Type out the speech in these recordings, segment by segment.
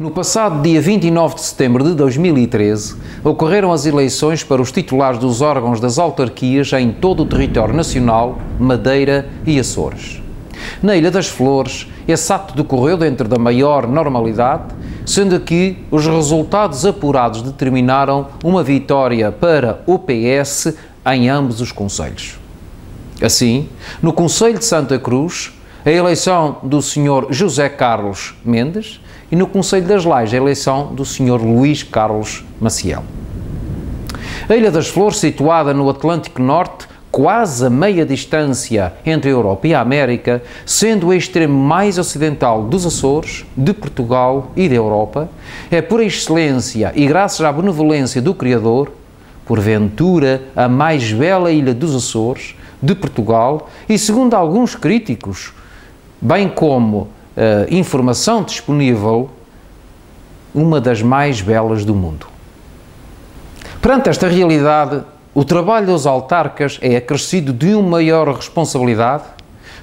No passado dia 29 de setembro de 2013, ocorreram as eleições para os titulares dos órgãos das autarquias em todo o território nacional, Madeira e Açores. Na Ilha das Flores, esse ato decorreu dentro da maior normalidade, sendo que os resultados apurados determinaram uma vitória para o PS em ambos os concelhos. Assim, no Concelho de Santa Cruz, a eleição do Sr. José Carlos Mendes e no Concelho das Lais, a eleição do Sr. Luís Carlos Maciel. A Ilha das Flores, situada no Atlântico Norte, quase a meia distância entre a Europa e a América, sendo o extremo mais ocidental dos Açores, de Portugal e da Europa, é por excelência e graças à benevolência do Criador, porventura a mais bela ilha dos Açores, de Portugal e, segundo alguns críticos, bem como informação disponível, uma das mais belas do mundo. Perante esta realidade, o trabalho dos autarcas é acrescido de uma maior responsabilidade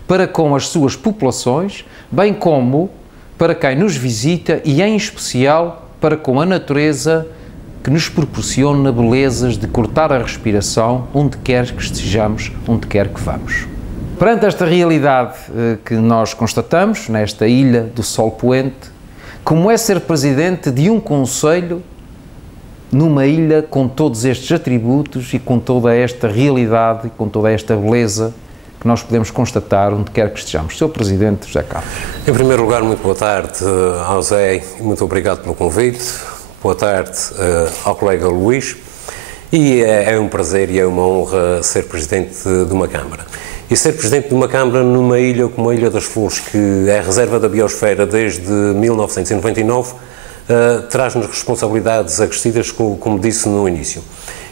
para com as suas populações, bem como para quem nos visita e, em especial, para com a natureza que nos proporciona belezas de cortar a respiração onde quer que estejamos, onde quer que vamos. Perante esta realidade que nós constatamos, nesta ilha do Sol Poente, como é ser presidente de um concelho numa ilha com todos estes atributos e com toda esta realidade e com toda esta beleza que nós podemos constatar onde quer que estejamos. Sr. Presidente José Carlos. Em primeiro lugar, muito boa tarde ao Zé e muito obrigado pelo convite. Boa tarde ao colega Luís. E é um prazer e é uma honra ser Presidente de uma Câmara. E ser Presidente de uma Câmara numa ilha como a Ilha das Flores, que é reserva da biosfera desde 1999, traz-nos responsabilidades acrescidas, como disse no início.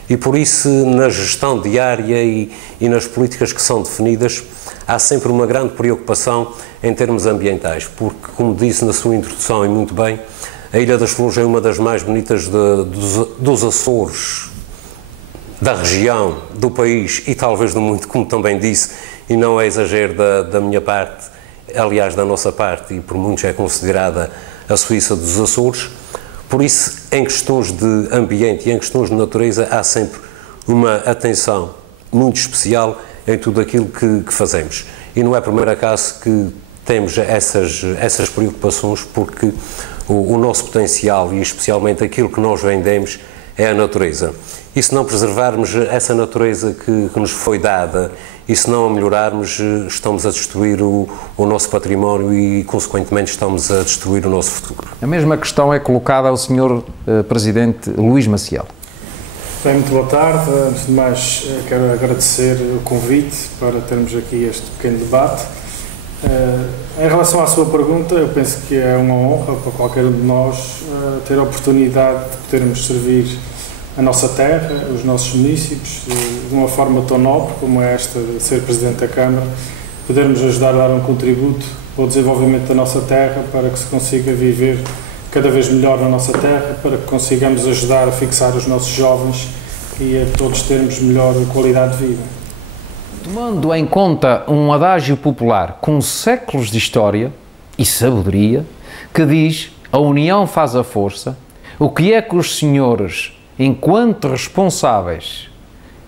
E por isso, na gestão diária e nas políticas que são definidas, há sempre uma grande preocupação em termos ambientais, porque, como disse na sua introdução e muito bem, a Ilha das Flores é uma das mais bonitas dos Açores, da região, do país e talvez do mundo, como também disse, e não é exagero da minha parte, aliás da nossa parte, e por muitos é considerada a Suíça dos Açores. Por isso, em questões de ambiente e em questões de natureza, há sempre uma atenção muito especial em tudo aquilo que fazemos. E não é por primeiro acaso que temos essas preocupações, porque o nosso potencial e especialmente aquilo que nós vendemos é a natureza. E se não preservarmos essa natureza que nos foi dada e se não a melhorarmos, estamos a destruir o nosso património e, consequentemente, estamos a destruir o nosso futuro. A mesma questão é colocada ao Sr. Presidente Luís Maciel. Bem, muito boa tarde. Antes de mais, quero agradecer o convite para termos aqui este pequeno debate. Em relação à sua pergunta, eu penso que é uma honra para qualquer um de nós ter a oportunidade de podermos servir a nossa terra, os nossos municípios, de uma forma tão nobre como é esta de ser Presidente da Câmara, podermos ajudar a dar um contributo para o desenvolvimento da nossa terra, para que se consiga viver cada vez melhor na nossa terra, para que consigamos ajudar a fixar os nossos jovens e a todos termos melhor qualidade de vida. Tomando em conta um adágio popular com séculos de história e sabedoria, que diz: a união faz a força, o que é que os senhores, enquanto responsáveis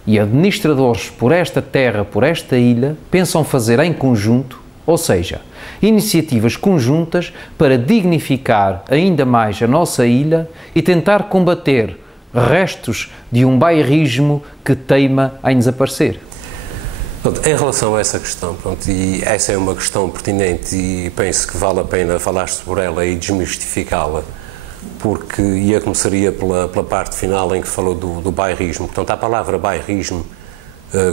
e administradores por esta terra, por esta ilha, pensam fazer em conjunto, ou seja, iniciativas conjuntas para dignificar ainda mais a nossa ilha e tentar combater restos de um bairrismo que teima em desaparecer? Em relação a essa questão, e essa é uma questão pertinente e penso que vale a pena falar sobre ela e desmistificá-la, porque eu começaria pela parte final em que falou do bairrismo. Portanto, a palavra bairrismo,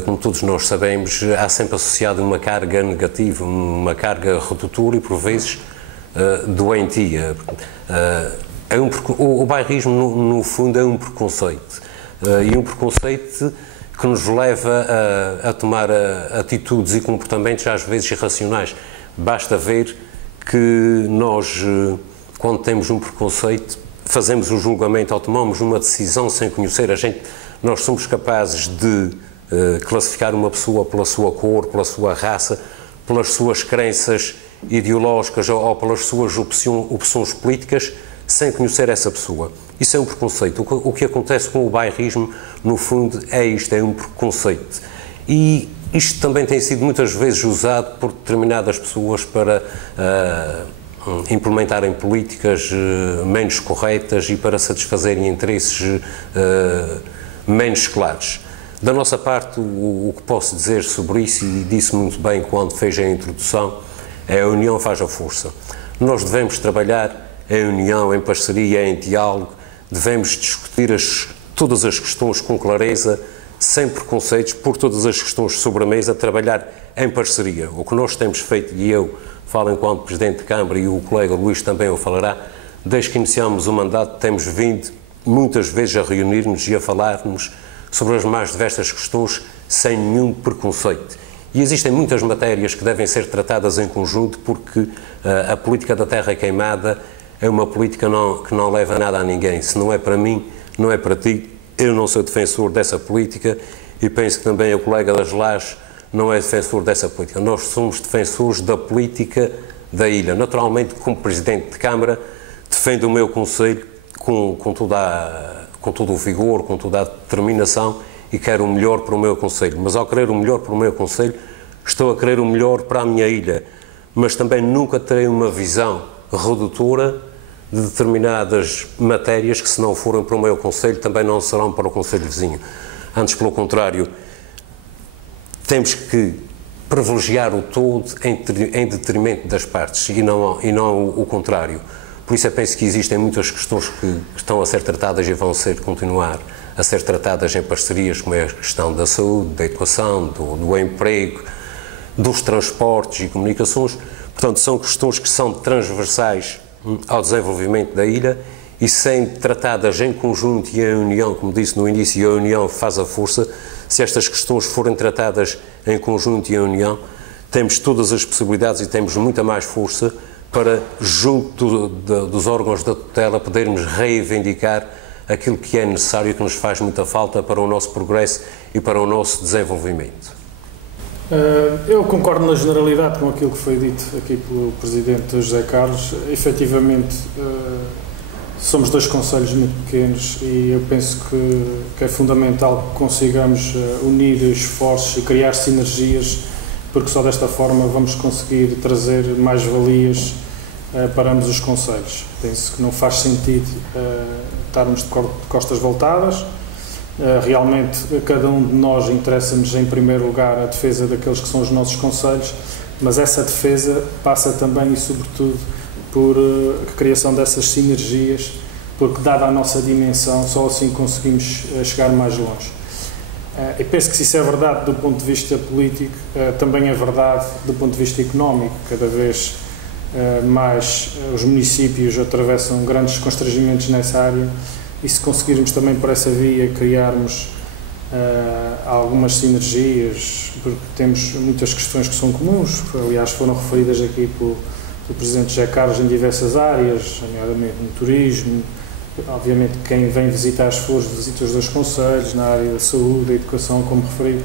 como todos nós sabemos, há sempre associado uma carga negativa, uma carga redutora e, por vezes, doentia. O bairrismo, no fundo, é um preconceito. E um preconceito que nos leva a tomar atitudes e comportamentos às vezes irracionais. Basta ver que nós, quando temos um preconceito, fazemos um julgamento ou tomamos uma decisão sem conhecer a gente. Nós somos capazes de classificar uma pessoa pela sua cor, pela sua raça, pelas suas crenças ideológicas ou pelas suas opções políticas, sem conhecer essa pessoa. Isso é um preconceito. O que acontece com o bairrismo, no fundo, é isto, é um preconceito. E isto também tem sido muitas vezes usado por determinadas pessoas para implementarem políticas menos corretas e para satisfazerem interesses menos claros. Da nossa parte, o que posso dizer sobre isso, e disse muito bem quando fez a introdução, é a união faz a força. Nós devemos trabalhar em união, em parceria, em diálogo, devemos discutir todas as questões com clareza, sem preconceitos, por todas as questões sobre a mesa, trabalhar em parceria. O que nós temos feito, e eu falo enquanto Presidente de Câmara e o colega Luís também o falará, desde que iniciamos o mandato temos vindo muitas vezes a reunir-nos e a falarmos sobre as mais diversas questões sem nenhum preconceito. E existem muitas matérias que devem ser tratadas em conjunto porque a política da terra queimada é uma política que não leva nada a ninguém. Se não é para mim, não é para ti. Eu não sou defensor dessa política e penso que também o colega das Lajes não é defensor dessa política. Nós somos defensores da política da ilha. Naturalmente, como Presidente de Câmara, defendo o meu concelho com todo o vigor, com toda a determinação e quero o melhor para o meu concelho. Mas ao querer o melhor para o meu concelho, estou a querer o melhor para a minha ilha. Mas também nunca terei uma visão redutora de determinadas matérias que, se não forem para o meu concelho, também não serão para o concelho vizinho. Antes, pelo contrário, temos que privilegiar o todo em detrimento das partes e não o contrário. Por isso eu penso que existem muitas questões que estão a ser tratadas e vão continuar a ser tratadas em parcerias, como é a questão da saúde, da educação, do emprego, dos transportes e comunicações. Portanto, são questões que são transversais ao desenvolvimento da ilha e, sendo tratadas em conjunto e em união, como disse no início, a união faz a força. Se estas questões forem tratadas em conjunto e em união, temos todas as possibilidades e temos muita mais força para, junto dos órgãos da tutela, podermos reivindicar aquilo que é necessário e que nos faz muita falta para o nosso progresso e para o nosso desenvolvimento. Eu concordo na generalidade com aquilo que foi dito aqui pelo Presidente José Carlos. Efetivamente, somos dois concelhos muito pequenos e eu penso que é fundamental que consigamos unir esforços e criar sinergias, porque só desta forma vamos conseguir trazer mais valias para ambos os concelhos. Penso que não faz sentido estarmos de costas voltadas. Realmente, cada um de nós interessa-nos em primeiro lugar a defesa daqueles que são os nossos concelhos, mas essa defesa passa também e sobretudo por a criação dessas sinergias, porque dada a nossa dimensão, só assim conseguimos chegar mais longe. E penso que se isso é verdade do ponto de vista político, também é verdade do ponto de vista económico. Cada vez mais os municípios atravessam grandes constrangimentos nessa área e se conseguirmos também por essa via criarmos algumas sinergias, porque temos muitas questões que são comuns, aliás foram referidas aqui pelo Presidente José Carlos em diversas áreas, nomeadamente no turismo, obviamente quem vem visitar as flores visita os dois concelhos, na área da saúde, da educação, como referi.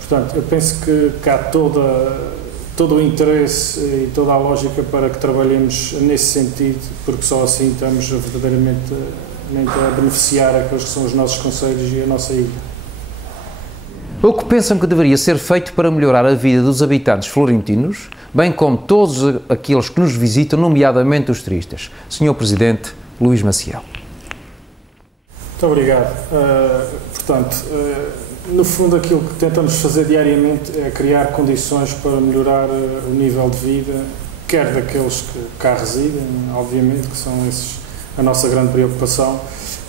Portanto, eu penso que há todo o interesse e toda a lógica para que trabalhemos nesse sentido, porque só assim estamos verdadeiramente a beneficiar aqueles que são os nossos concelhos e a nossa ilha. O que pensam que deveria ser feito para melhorar a vida dos habitantes florentinos, bem como todos aqueles que nos visitam, nomeadamente os turistas? Sr. Presidente Luís Maciel. Muito obrigado. No fundo, aquilo que tentamos fazer diariamente é criar condições para melhorar o nível de vida, quer daqueles que cá residem, obviamente, que são esses a nossa grande preocupação,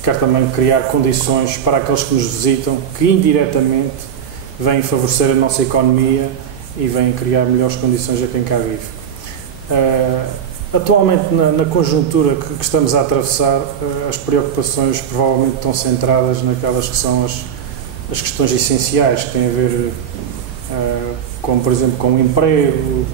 quer também criar condições para aqueles que nos visitam, que indiretamente vêm favorecer a nossa economia e vêm criar melhores condições a quem cá vive. Atualmente, na conjuntura que estamos a atravessar, as preocupações provavelmente estão centradas naquelas que são as questões essenciais, que têm a ver, como por exemplo, com o emprego,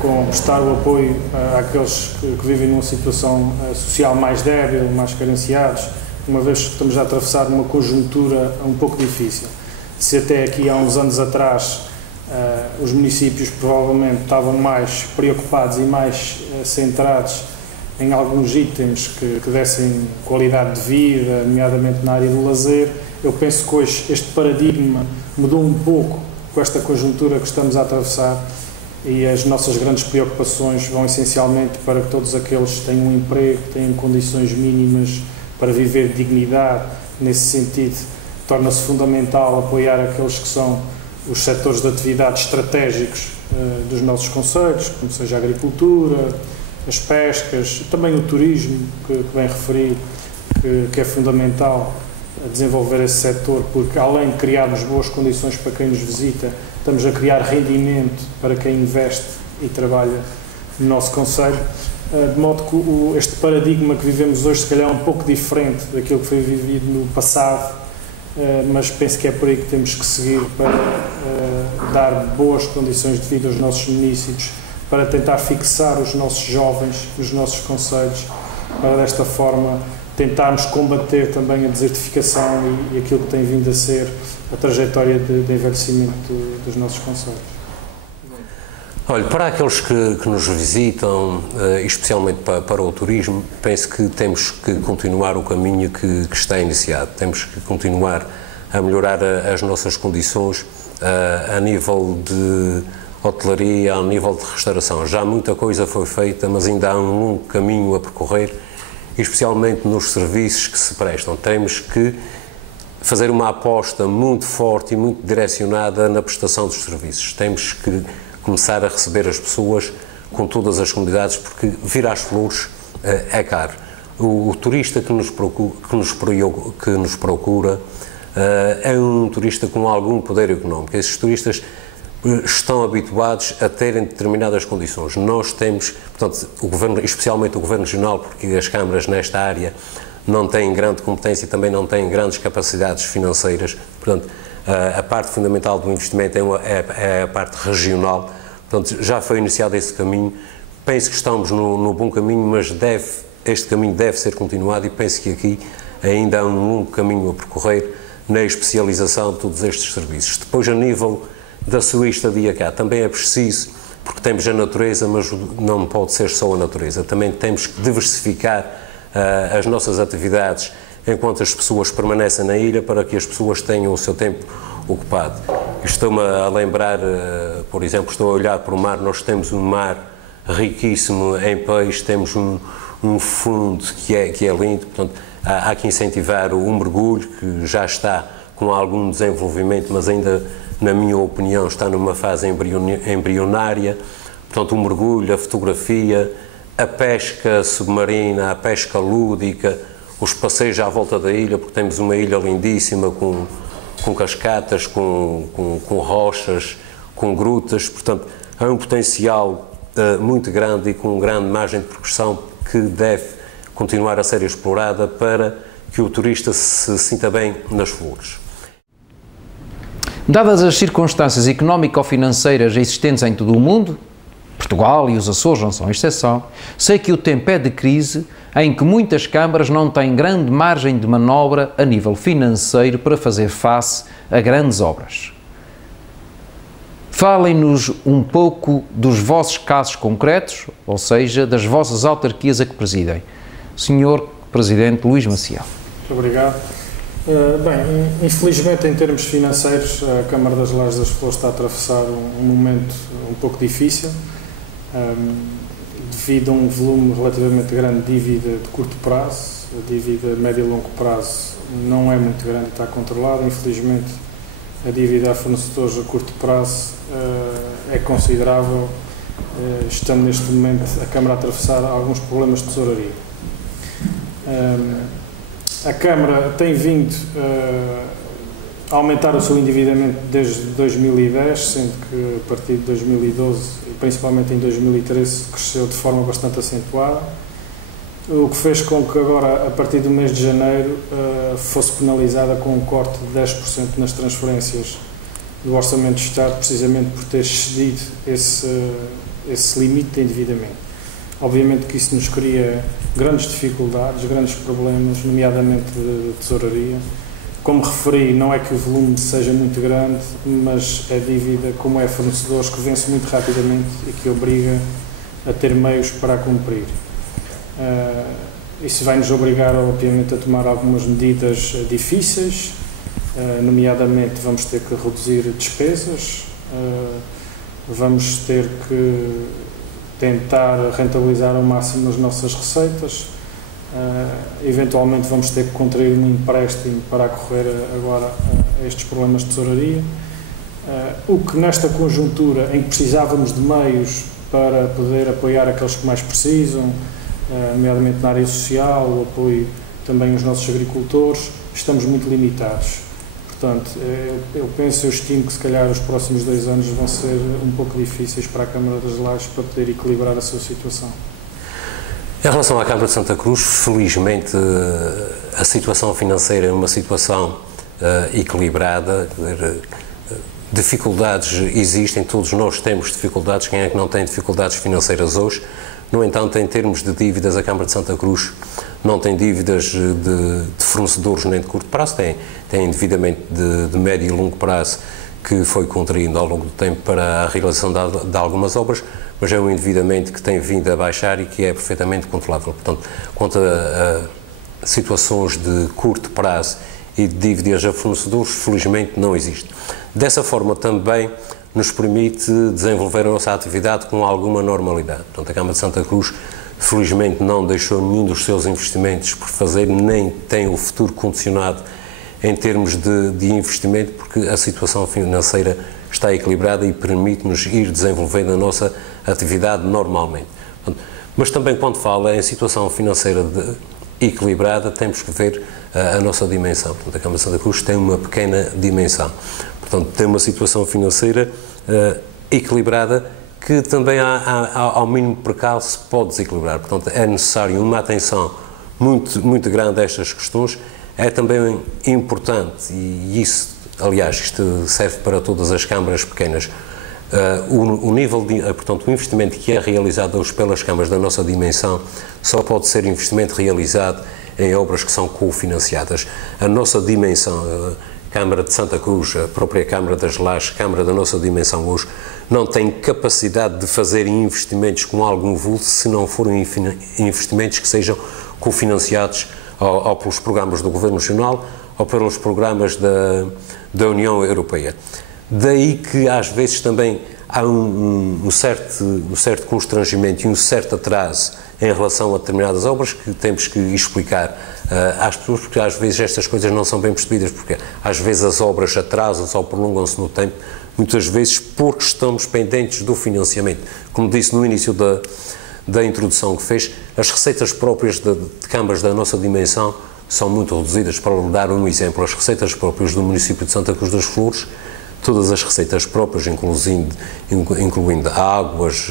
com prestar o apoio àqueles que vivem numa situação social mais débil, mais carenciados, uma vez que estamos a atravessar uma conjuntura um pouco difícil. Se até aqui há uns anos atrás os municípios provavelmente estavam mais preocupados e mais centrados em alguns itens que dessem qualidade de vida, nomeadamente na área do lazer. Eu penso que hoje este paradigma mudou um pouco com esta conjuntura que estamos a atravessar e as nossas grandes preocupações vão essencialmente para que todos aqueles tenham um emprego, tenham condições mínimas para viver dignidade. Nesse sentido, torna-se fundamental apoiar aqueles que são os setores de atividade estratégicos dos nossos concelhos, como seja a agricultura, as pescas, também o turismo, que bem referi, que é fundamental a desenvolver esse setor, porque além de criarmos boas condições para quem nos visita, estamos a criar rendimento para quem investe e trabalha no nosso concelho, de modo que este paradigma que vivemos hoje, se calhar é um pouco diferente daquilo que foi vivido no passado, mas penso que é por aí que temos que seguir para dar boas condições de vida aos nossos municípios, para tentar fixar os nossos jovens, os nossos concelhos, para desta forma tentarmos combater também a desertificação e aquilo que tem vindo a ser a trajetória de envelhecimento dos nossos concelhos. Olha, para aqueles que nos visitam, especialmente para o turismo, penso que temos que continuar o caminho que está iniciado. Temos que continuar a melhorar as nossas condições a nível de hotelaria, a nível de restauração. Já muita coisa foi feita, mas ainda há um longo caminho a percorrer, especialmente nos serviços que se prestam. Temos que fazer uma aposta muito forte e muito direcionada na prestação dos serviços. Temos que começar a receber as pessoas com todas as comunidades, porque vir às Flores é caro. O turista que nos procura é um turista com algum poder económico. Esses turistas estão habituados a terem determinadas condições. Nós temos, portanto, o Governo, especialmente o Governo Regional, porque as câmaras nesta área não têm grande competência e também não têm grandes capacidades financeiras, portanto, a parte fundamental do investimento é a parte regional, portanto, já foi iniciado esse caminho. Penso que estamos no bom caminho, mas este caminho deve ser continuado e penso que aqui ainda há um longo caminho a percorrer na especialização de todos estes serviços. Depois, a nível da sua estadia cá, também é preciso, porque temos a natureza, mas não pode ser só a natureza, também temos que diversificar as nossas atividades enquanto as pessoas permanecem na ilha, para que as pessoas tenham o seu tempo ocupado. Estou-me a lembrar, por exemplo, estou a olhar para o mar, nós temos um mar riquíssimo em peixe, temos um fundo que é lindo, portanto, há que incentivar o mergulho, que já está com algum desenvolvimento, mas ainda, na minha opinião, está numa fase embrionária. Portanto, o mergulho, a fotografia, a pesca submarina, a pesca lúdica, os passeios à volta da ilha, porque temos uma ilha lindíssima com cascatas, com rochas, com grutas. Portanto, há um potencial muito grande e com grande margem de progressão que deve continuar a ser explorada para que o turista se sinta bem nas Flores. Dadas as circunstâncias económico-financeiras existentes em todo o mundo, Portugal e os Açores não são exceção, sei que o tempo é de crise em que muitas câmaras não têm grande margem de manobra a nível financeiro para fazer face a grandes obras. Falem-nos um pouco dos vossos casos concretos, ou seja, das vossas autarquias a que presidem. Senhor Presidente Luís Maciel. Muito obrigado. Bem, infelizmente em termos financeiros a Câmara das Lajes das Flores está a atravessar um momento um pouco difícil, devido a um volume relativamente grande de dívida de curto prazo. A dívida médio e longo prazo não é muito grande, está controlada. Infelizmente a dívida a fornecedores a curto prazo é considerável, estando neste momento a Câmara a atravessar alguns problemas de tesouraria. A Câmara tem vindo a aumentar o seu endividamento desde 2010, sendo que a partir de 2012 e principalmente em 2013 cresceu de forma bastante acentuada, o que fez com que agora, a partir do mês de janeiro, fosse penalizada com um corte de 10% nas transferências do Orçamento de Estado, precisamente por ter excedido esse limite de endividamento. Obviamente que isso nos cria grandes dificuldades, grandes problemas, nomeadamente de tesouraria. Como referi, não é que o volume seja muito grande, mas a dívida, como é fornecedores, que vence muito rapidamente e que obriga a ter meios para a cumprir. Isso vai nos obrigar, obviamente, a tomar algumas medidas difíceis, nomeadamente vamos ter que reduzir despesas, vamos ter que tentar rentabilizar ao máximo as nossas receitas, eventualmente vamos ter que contrair um empréstimo para acorrer agora a estes problemas de tesouraria, o que nesta conjuntura em que precisávamos de meios para poder apoiar aqueles que mais precisam, nomeadamente na área social, o apoio também aos nossos agricultores, estamos muito limitados. Portanto, eu estimo que se calhar os próximos 2 anos vão ser um pouco difíceis para a Câmara das Lajes para poder equilibrar a sua situação. Em relação à Câmara de Santa Cruz, felizmente a situação financeira é uma situação equilibrada. Dificuldades existem, todos nós temos dificuldades, quem é que não tem dificuldades financeiras hoje? No entanto, em termos de dívidas, a Câmara de Santa Cruz não tem dívidas de fornecedores nem de curto prazo, tem endividamento de médio e longo prazo que foi contraído ao longo do tempo para a realização de algumas obras, mas é um endividamento que tem vindo a baixar e que é perfeitamente controlável. Portanto, quanto a situações de curto prazo e de dívidas a fornecedores, felizmente não existe. Dessa forma também nos permite desenvolver a nossa atividade com alguma normalidade. Portanto, a Câmara de Santa Cruz, felizmente, não deixou nenhum dos seus investimentos por fazer, nem tem o futuro condicionado em termos de investimento, porque a situação financeira está equilibrada e permite-nos ir desenvolvendo a nossa atividade normalmente. Portanto, mas também, quando fala em situação financeira equilibrada, temos que ver a nossa dimensão. Portanto, a Câmara de Santa Cruz tem uma pequena dimensão. Portanto, tem uma situação financeira equilibrada que também, ao mínimo precalço, pode desequilibrar. Portanto, é necessário uma atenção muito grande a estas questões. É também importante, e isso, aliás, isto serve para todas as câmaras pequenas, o nível portanto, o investimento que é realizado hoje pelas câmaras da nossa dimensão só pode ser investimento realizado em obras que são cofinanciadas. A nossa dimensão, Câmara de Santa Cruz, a própria Câmara das Lajes, Câmara da nossa dimensão hoje, não tem capacidade de fazer investimentos com algum vulto se não forem investimentos que sejam cofinanciados ou pelos programas do Governo Nacional ou pelos programas da União Europeia. Daí que às vezes também há um certo constrangimento e um certo atraso em relação a determinadas obras que temos que explicar às pessoas, porque às vezes estas coisas não são bem percebidas, porque às vezes as obras atrasam-se ou prolongam-se no tempo, muitas vezes porque estamos pendentes do financiamento. Como disse no início da introdução que fez, as receitas próprias de câmaras da nossa dimensão são muito reduzidas. Para lhe dar um exemplo, as receitas próprias do município de Santa Cruz das Flores, todas as receitas próprias, incluindo águas,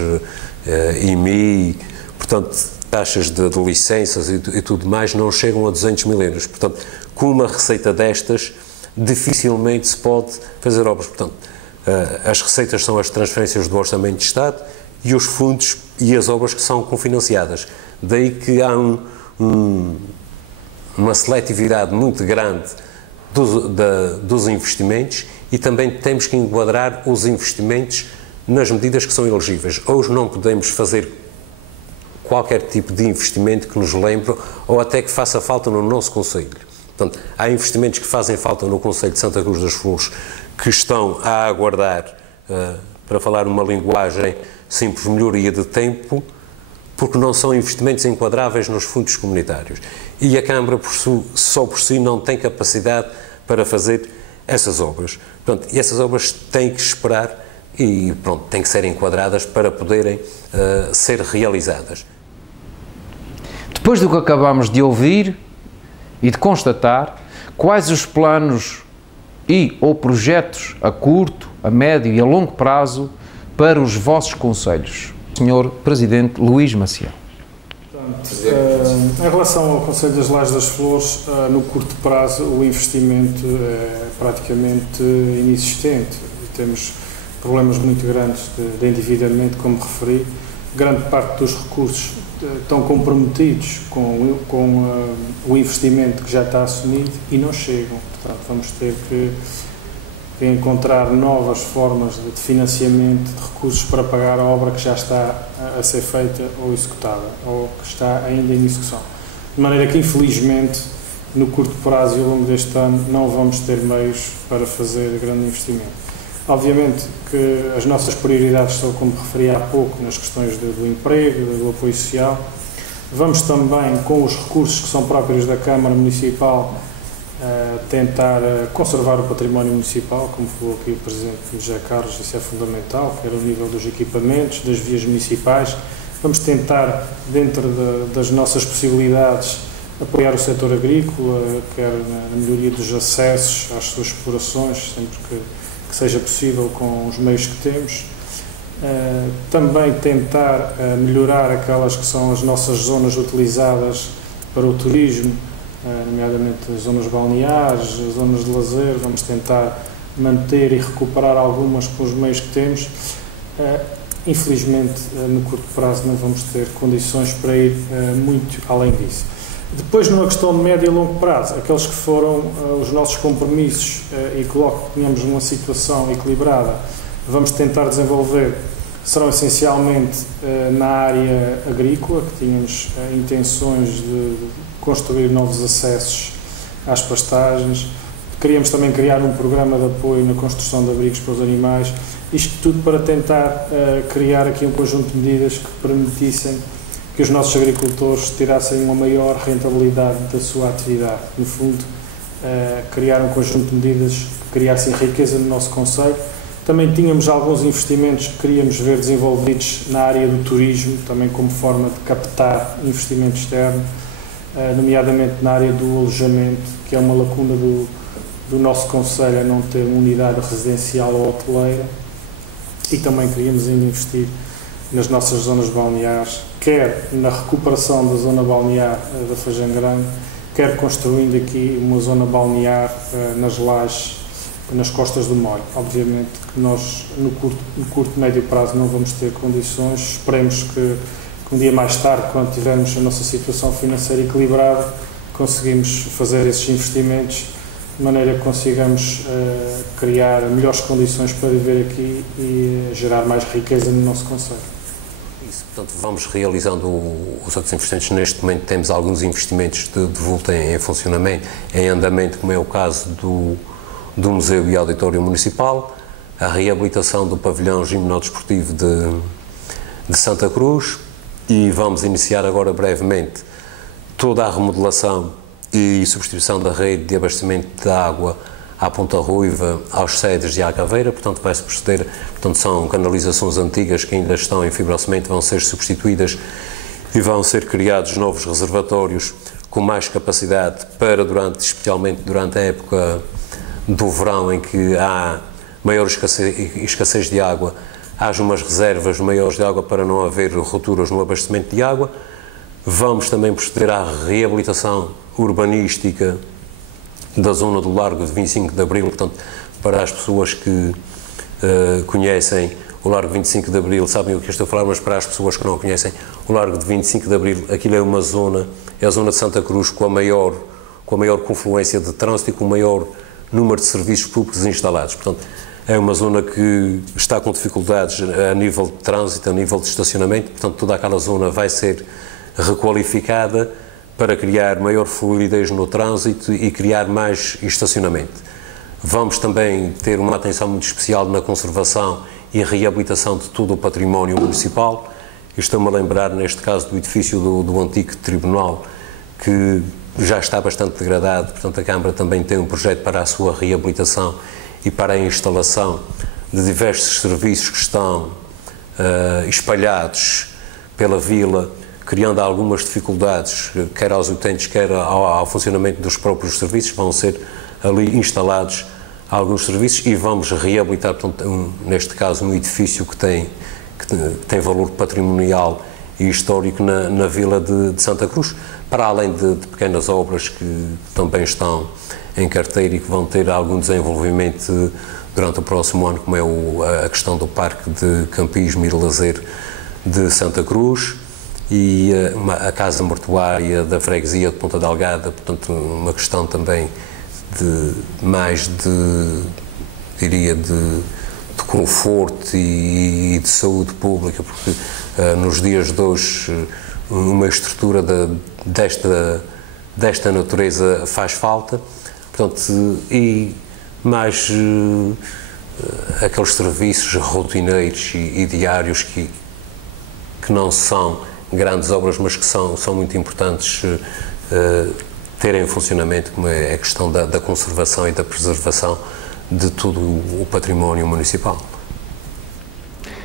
IMI, portanto, taxas de licenças e tudo mais, não chegam a 200 mil euros. Portanto, com uma receita destas, dificilmente se pode fazer obras. Portanto, as receitas são as transferências do Orçamento de Estado e os fundos e as obras que são cofinanciadas. Daí que há uma seletividade muito grande dos investimentos e também temos que enquadrar os investimentos nas medidas que são elegíveis. Hoje não podemos fazer qualquer tipo de investimento que nos lembre ou até que faça falta no nosso concelho. Portanto, há investimentos que fazem falta no concelho de Santa Cruz das Flores que estão a aguardar, para falar uma linguagem simples, melhoria de tempo, porque não são investimentos enquadráveis nos fundos comunitários. E a Câmara, só por si, não tem capacidade para fazer essas obras. Portanto, e essas obras têm que esperar e, pronto, têm que ser enquadradas para poderem ser realizadas. Depois do que acabamos de ouvir e de constatar, quais os planos ou projetos a curto, a médio e a longo prazo para os vossos concelhos? Sr. Presidente Luís Maciel. Em relação ao Concelho das Lajes das Flores, no curto prazo o investimento é praticamente inexistente. Temos problemas muito grandes de endividamento, como referi. Grande parte dos recursos estão comprometidos com o investimento que já está assumido e não chegam. Portanto, vamos ter que que encontrar novas formas de financiamento, de recursos para pagar a obra que já está a ser feita ou executada, ou que está ainda em execução. De maneira que, infelizmente, no curto prazo e ao longo deste ano, não vamos ter meios para fazer grande investimento. Obviamente que as nossas prioridades são, como referi há pouco, nas questões do emprego, do apoio social. Vamos também, com os recursos que são próprios da Câmara Municipal, tentar conservar o património municipal, como falou aqui o Presidente José Carlos, isso é fundamental, quer ao nível dos equipamentos, das vias municipais. Vamos tentar, dentro das nossas possibilidades, apoiar o setor agrícola, quer na melhoria dos acessos às suas explorações, sempre que seja possível com os meios que temos. Também tentar melhorar aquelas que são as nossas zonas utilizadas para o turismo, nomeadamente as zonas balneares, as zonas de lazer. Vamos tentar manter e recuperar algumas com os meios que temos. Infelizmente, no curto prazo não vamos ter condições para ir muito além disso. Depois, numa questão de médio e longo prazo, aqueles que foram os nossos compromissos e que logo tenhamos uma situação equilibrada, vamos tentar desenvolver, serão essencialmente na área agrícola, que tínhamos intenções de construir novos acessos às pastagens. Queríamos também criar um programa de apoio na construção de abrigos para os animais. Isto tudo para tentar criar aqui um conjunto de medidas que permitissem que os nossos agricultores tirassem uma maior rentabilidade da sua atividade. No fundo, criar um conjunto de medidas que criassem riqueza no nosso concelho. Também tínhamos alguns investimentos que queríamos ver desenvolvidos na área do turismo, também como forma de captar investimento externo, nomeadamente na área do alojamento, que é uma lacuna do nosso concelho, a não ter uma unidade residencial ou hoteleira. E também queríamos ainda investir nas nossas zonas balneares, quer na recuperação da zona balnear da Fajã Grande, quer construindo aqui uma zona balnear nas lajes, nas costas do Molho. Obviamente que nós, no curto e médio prazo, não vamos ter condições. Esperemos que um dia mais tarde, quando tivermos a nossa situação financeira equilibrada, conseguimos fazer esses investimentos de maneira que consigamos criar melhores condições para viver aqui e gerar mais riqueza no nosso concelho. Isso, portanto, vamos realizando os outros investimentos. Neste momento temos alguns investimentos de vulto em funcionamento, em andamento, como é o caso do Museu e Auditório Municipal, a reabilitação do pavilhão gimnodesportivo de Santa Cruz, e vamos iniciar agora brevemente toda a remodelação e substituição da rede de abastecimento de água à Ponta Ruiva, aos sedes de Alcaveira. Portanto, vai-se proceder, são canalizações antigas que ainda estão em fibrocimento, vão ser substituídas e vão ser criados novos reservatórios com mais capacidade para, especialmente durante a época do verão, em que há maior escassez de água, haja umas reservas maiores de água para não haver rupturas no abastecimento de água. Vamos também proceder à reabilitação urbanística da zona do Largo de 25 de Abril, portanto, para as pessoas que conhecem o Largo de 25 de Abril, sabem o que eu estou a falar, mas para as pessoas que não conhecem, o Largo de 25 de Abril, aquilo é uma zona, é a zona de Santa Cruz com a maior confluência de trânsito e com o maior número de serviços públicos instalados. Portanto, é uma zona que está com dificuldades a nível de trânsito, a nível de estacionamento, portanto, toda aquela zona vai ser requalificada para criar maior fluidez no trânsito e criar mais estacionamento. Vamos também ter uma atenção muito especial na conservação e reabilitação de todo o património municipal. Estou-me a lembrar, neste caso, do edifício do antigo tribunal, que já está bastante degradado, portanto a Câmara também tem um projeto para a sua reabilitação e para a instalação de diversos serviços que estão espalhados pela vila, criando algumas dificuldades, quer aos utentes, quer ao funcionamento dos próprios serviços. Vão ser ali instalados alguns serviços e vamos reabilitar, portanto, neste caso, um edifício que tem valor patrimonial e histórico na vila de Santa Cruz, para além de pequenas obras que também estão em carteira e que vão ter algum desenvolvimento durante o próximo ano, como é a questão do Parque de Campismo e de Lazer de Santa Cruz e a Casa Mortuária da Freguesia de Ponta Delgada, portanto uma questão também de diria, de conforto e de saúde pública, porque nos dias de hoje uma estrutura desta natureza faz falta, portanto, e mais aqueles serviços rotineiros e diários que não são grandes obras, mas que são muito importantes terem em funcionamento, como é a questão da conservação e da preservação de todo o património municipal.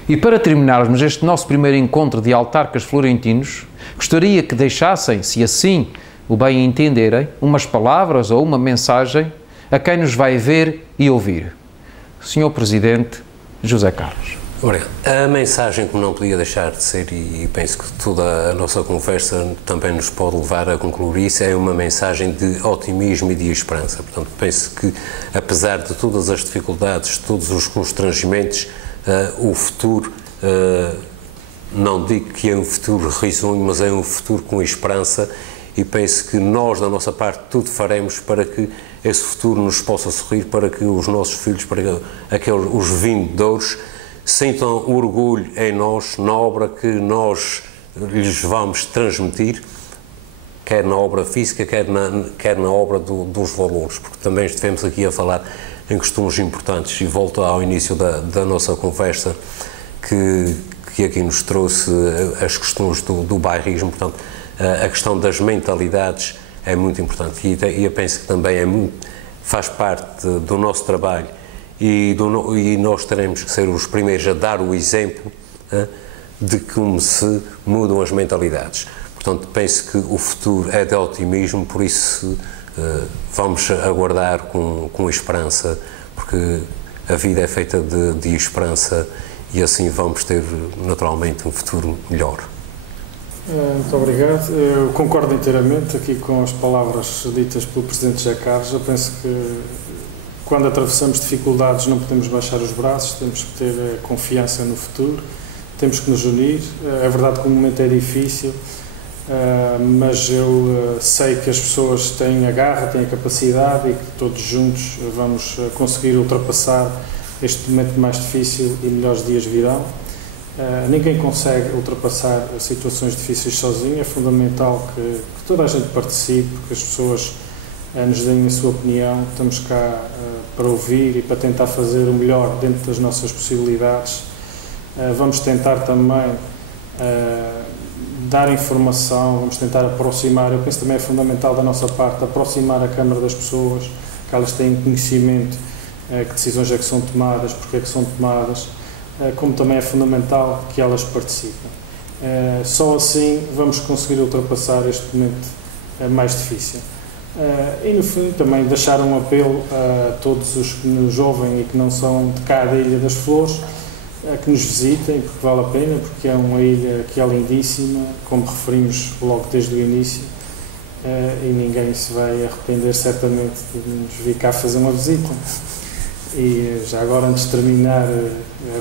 E para terminarmos este nosso primeiro encontro de autarcas florentinos, gostaria que deixassem, se assim o bem entenderem, umas palavras ou uma mensagem a quem nos vai ver e ouvir. Sr. Presidente José Carlos. Obrigado. A mensagem que não podia deixar de ser, e penso que toda a nossa conversa também nos pode levar a concluir isso, é uma mensagem de otimismo e de esperança. Portanto, penso que, apesar de todas as dificuldades, de todos os constrangimentos, o futuro, não digo que é um futuro risonho, mas é um futuro com esperança, e penso que nós, da nossa parte, tudo faremos para que esse futuro nos possa sorrir, para que os nossos filhos, para que os vindouros, sintam orgulho em nós, na obra que nós lhes vamos transmitir, quer na obra física, quer na obra dos valores, porque também estivemos aqui a falar em questões importantes, e volto ao início da nossa conversa, que aqui nos trouxe as questões do bairrismo. Portanto, a questão das mentalidades é muito importante, e eu penso que também faz parte do nosso trabalho, e nós teremos que ser os primeiros a dar o exemplo de como se mudam as mentalidades. Portanto, penso que o futuro é de otimismo, por isso vamos aguardar com esperança, porque a vida é feita de esperança, e assim vamos ter naturalmente um futuro melhor. Muito obrigado. Eu concordo inteiramente aqui com as palavras ditas pelo Presidente José Carlos. Eu penso que quando atravessamos dificuldades não podemos baixar os braços, temos que ter confiança no futuro, temos que nos unir. É verdade que o momento é difícil, mas eu sei que as pessoas têm a garra, têm a capacidade, e que todos juntos vamos conseguir ultrapassar este momento mais difícil, e melhores dias virão. Ninguém consegue ultrapassar situações difíceis sozinho. É fundamental que toda a gente participe, que as pessoas nos deem a sua opinião. Estamos cá para ouvir e para tentar fazer o melhor dentro das nossas possibilidades. Vamos tentar também dar informação, vamos tentar aproximar. Eu penso também é fundamental da nossa parte aproximar a Câmara das pessoas, que elas tenham conhecimento que decisões é que são tomadas, porque é que são tomadas, como também é fundamental que elas participem. Só assim vamos conseguir ultrapassar este momento mais difícil. E no fim também deixar um apelo a todos os que nos ouvem e que não são de cá da Ilha das Flores, que nos visitem, porque vale a pena, porque é uma ilha que é lindíssima, como referimos logo desde o início, e ninguém se vai arrepender certamente de nos vir cá fazer uma visita. E já agora, antes de terminar,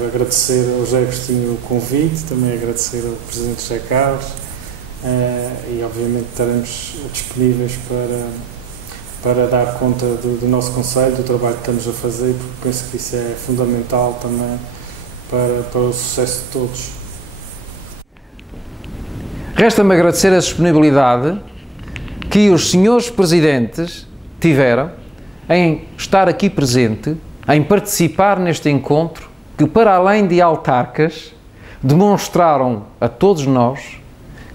agradecer ao José Agostinho o convite, também agradecer ao Presidente José Carlos, e obviamente estaremos disponíveis para dar conta do nosso Conselho, do trabalho que estamos a fazer, porque penso que isso é fundamental também para o sucesso de todos. Resta-me agradecer a disponibilidade que os senhores Presidentes tiveram em estar aqui presente, em participar neste encontro, que, para além de autarcas, demonstraram a todos nós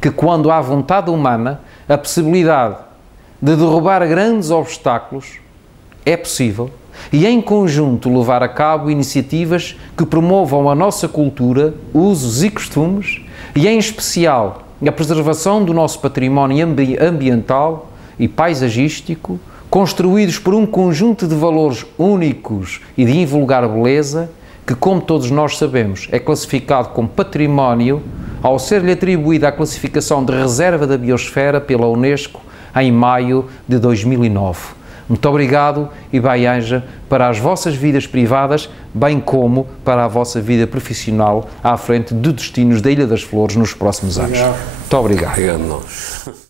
que, quando há vontade humana, a possibilidade de derrubar grandes obstáculos é possível, e em conjunto levar a cabo iniciativas que promovam a nossa cultura, usos e costumes, e em especial a preservação do nosso património ambiental e paisagístico, construídos por um conjunto de valores únicos e de invulgar beleza, que, como todos nós sabemos, é classificado como património ao ser-lhe atribuída a classificação de reserva da biosfera pela Unesco em maio de 2009. Muito obrigado e bem-aja para as vossas vidas privadas, bem como para a vossa vida profissional à frente de destinos da Ilha das Flores nos próximos anos. Muito obrigado. Obrigado a nós.